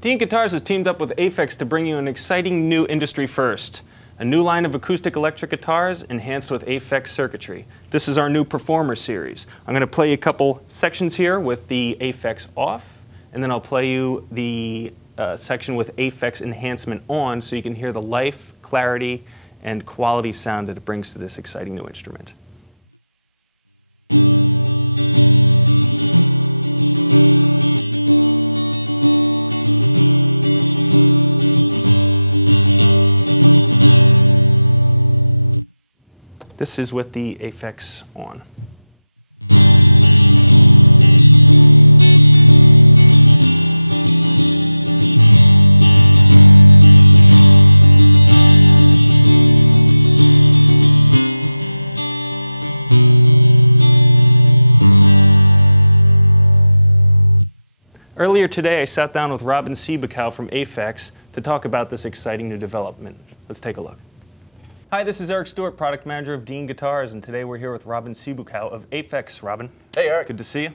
Dean Guitars has teamed up with Aphex to bring you an exciting new industry first. A new line of acoustic electric guitars enhanced with Aphex circuitry. This is our new Performer series. I'm going to play you a couple sections here with the Aphex off, and then I'll play you the section with Aphex enhancement on so you can hear the life, clarity, and quality sound that it brings to this exciting new instrument. This is with the Aphex on. Earlier today, I sat down with Robin Seebekow from Aphex to talk about this exciting new development. Let's take a look. Hi, this is Eric Stewart, Product Manager of Dean Guitars, and today we're here with Robin Seebekow of Aphex. Robin. Hey, Eric. Good to see you.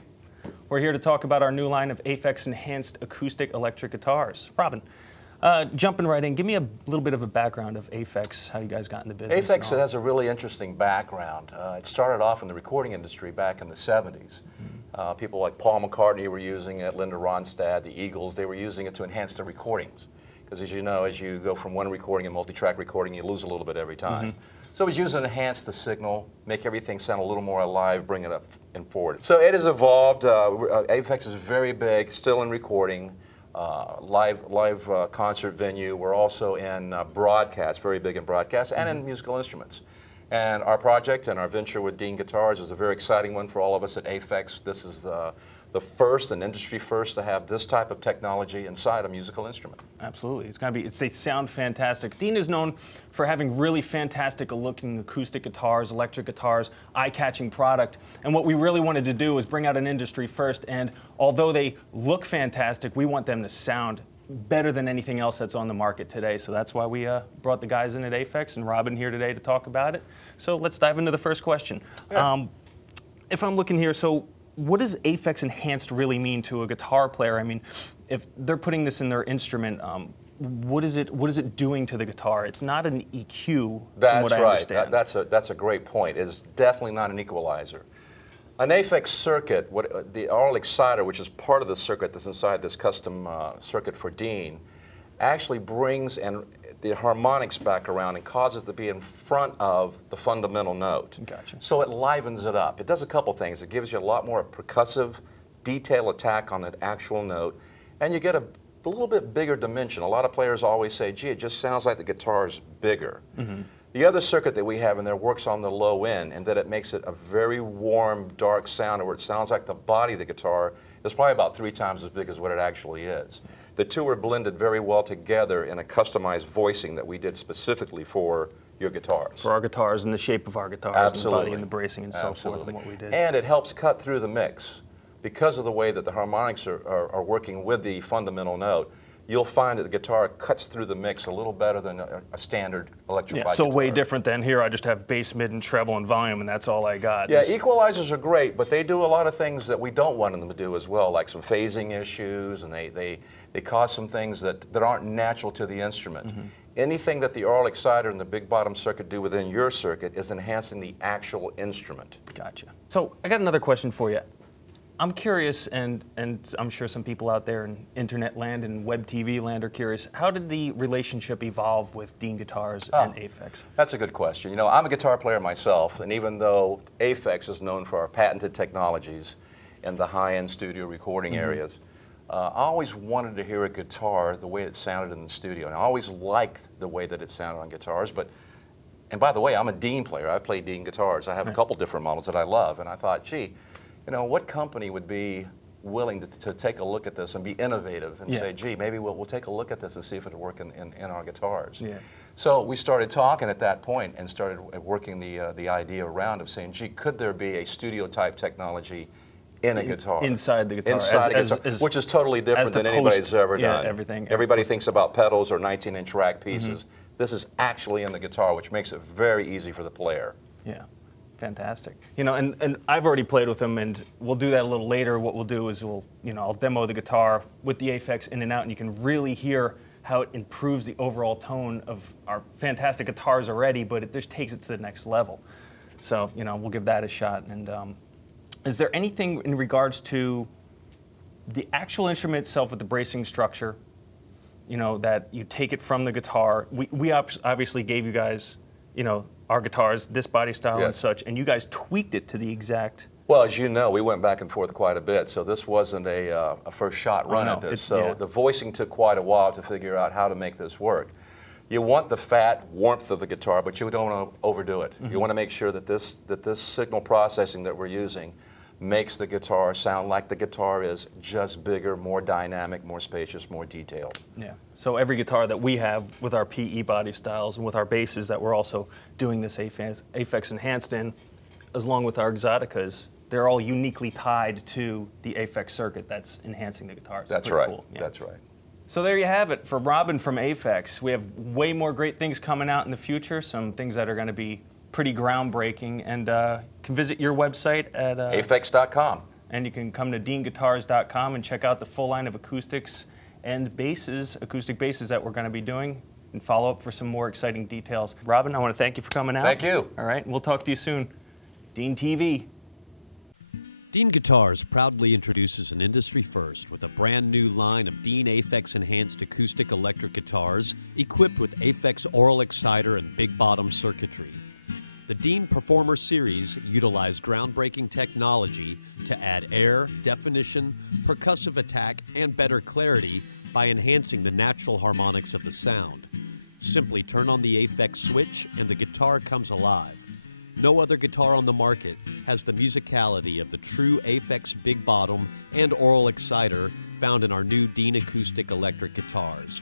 We're here to talk about our new line of Aphex Enhanced Acoustic Electric Guitars. Robin, jumping right in, give me a little bit of a background of Aphex, how you guys got in the business. Aphex has a really interesting background. It started off in the recording industry back in the 70s. People like Paul McCartney were using it, Linda Ronstadt, the Eagles, they were using it to enhance their recordings. Because as you know, as you go from one recording and multi-track recording, you lose a little bit every time. So it was used to enhance the signal, make everything sound a little more alive, bring it up and forward. So it has evolved. Aphex is very big, still in recording, live concert venue. We're also in broadcast, very big in broadcast, and in musical instruments. And our project and our venture with Dean Guitars is a very exciting one for all of us at Aphex. This is the first and industry first to have this type of technology inside a musical instrument. Absolutely. They sound fantastic. Dean is known for having really fantastic looking acoustic guitars, electric guitars, eye-catching product. And what we really wanted to do was bring out an industry first. And although they look fantastic, we want them to sound better than anything else that's on the market today. So that's why we brought the guys in at Aphex and Robin here today to talk about it. So let's dive into the first question. Yeah. If I'm looking here, so what does Aphex Enhanced really mean to a guitar player? I mean, if they're putting this in their instrument, what is it doing to the guitar? It's not an EQ, from what I understand. That's a great point. It's definitely not an equalizer. An Aphex circuit, the Aural Exciter, which is part of the circuit that's inside this custom circuit for Dean, actually brings the harmonics back around and causes it to be in front of the fundamental note. Gotcha. So it livens it up. It does a couple things. It gives you a lot more percussive detail attack on that actual note, and you get a little bit bigger dimension. A lot of players always say, gee, it just sounds like the guitar's bigger. The other circuit that we have in there works on the low end, and that it makes it a very warm, dark sound where it sounds like the body of the guitar is probably about 3 times as big as what it actually is. The two are blended very well together in a customized voicing that we did specifically for your guitars. For our guitars and the shape of our guitars. Absolutely. And the body and the bracing and so forth and what we did. And it helps cut through the mix. Because of the way that the harmonics are working with the fundamental note, you'll find that the guitar cuts through the mix a little better than a standard electrified so guitar. Way different than here. I just have bass, mid, and treble and volume, and that's all I got. Yeah, equalizers are great, but they do a lot of things that we don't want them to do as well, like some phasing issues, and they cause some things that aren't natural to the instrument. Anything that the Aural Exciter and the Big Bottom circuit do within your circuit is enhancing the actual instrument. Gotcha. So I got another question for you. I'm curious, and I'm sure some people out there in internet land and web TV land are curious, how did the relationship evolve with Dean Guitars and Aphex? That's a good question. You know, I'm a guitar player myself, and even though Aphex is known for our patented technologies in the high-end studio recording areas, I always wanted to hear a guitar the way it sounded in the studio, and I always liked the way that it sounded on guitars. And by the way, I'm a Dean player. I play Dean guitars. I have a couple different models that I love, and I thought, gee, you know, what company would be willing to take a look at this and be innovative and say, gee, maybe we'll take a look at this and see if it'll work in our guitars. So we started talking at that point and started working the idea around of saying, gee, could there be a studio type technology in a guitar? Inside the guitar. Inside a guitar, which is totally different than anybody's ever done. Everybody thinks about pedals or 19-inch rack pieces. This is actually in the guitar, which makes it very easy for the player. Yeah. Fantastic. You know, and I've already played with them, and we'll do that a little later. What we'll do is I'll demo the guitar with the Aphex in and out, and you can really hear how it improves the overall tone of our fantastic guitars already, but it just takes it to the next level. So, we'll give that a shot. And is there anything in regards to the actual instrument itself with the bracing structure, that you take it from the guitar? We obviously gave you guys, our guitars, this body style and such, and you guys tweaked it to the exact... Well, as you know, we went back and forth quite a bit, so this wasn't a first shot run at this. So the voicing took quite a while to figure out how to make this work. You want the fat warmth of the guitar, but you don't want to overdo it. You want to make sure that this signal processing that we're using makes the guitar sound like the guitar is, just bigger, more dynamic, more spacious, more detailed. Yeah. So every guitar that we have with our PE body styles and with our basses that we're also doing this Aphex enhanced in, along with our Exoticas, they're all uniquely tied to the Aphex circuit that's enhancing the guitars. That's right. Cool. Yeah. That's right. So there you have it for Robin from Aphex. We have way more great things coming out in the future, some things that are going to be pretty groundbreaking, and can visit your website at Aphex.com. And you can come to deanguitars.com and check out the full line of acoustics and basses, acoustic basses that we're going to be doing, and follow up for some more exciting details. Robin, I want to thank you for coming out. Thank you. All right, and we'll talk to you soon. Dean TV. Dean Guitars proudly introduces an industry first with a brand new line of Dean Aphex enhanced acoustic electric guitars equipped with Aphex Aural Exciter and Big Bottom circuitry. The Dean Performer series utilize groundbreaking technology to add air, definition, percussive attack, and better clarity by enhancing the natural harmonics of the sound. Simply turn on the Aphex switch and the guitar comes alive. No other guitar on the market has the musicality of the true Aphex Big Bottom and Aural Exciter found in our new Dean Acoustic electric guitars.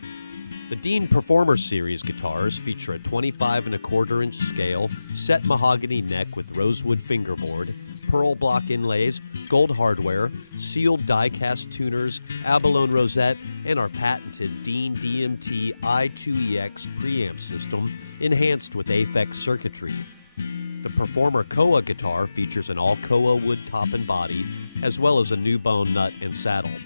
The Dean Performer Series guitars feature a 25 1/4 inch scale, set mahogany neck with rosewood fingerboard, pearl block inlays, gold hardware, sealed die-cast tuners, abalone rosette, and our patented Dean DMT I2EX preamp system enhanced with Aphex circuitry. The Performer Koa guitar features an all-Koa wood top and body, as well as a new bone nut and saddle.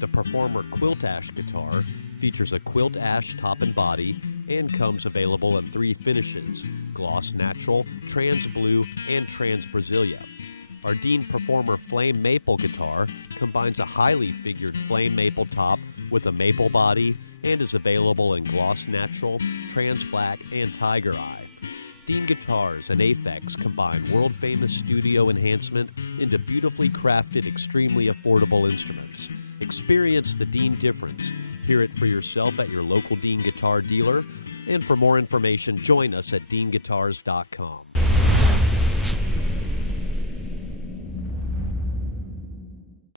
The Performer Quilt Ash guitar features a quilt ash top and body and comes available in 3 finishes: gloss natural, trans blue, and trans Brasilia. Our Dean Performer Flame Maple guitar combines a highly figured flame maple top with a maple body and is available in gloss natural, trans black, and tiger eye. Dean Guitars and Aphex combine world-famous studio enhancement into beautifully crafted, extremely affordable instruments. Experience the Dean difference. Hear it for yourself at your local Dean guitar dealer. And for more information, join us at deanguitars.com.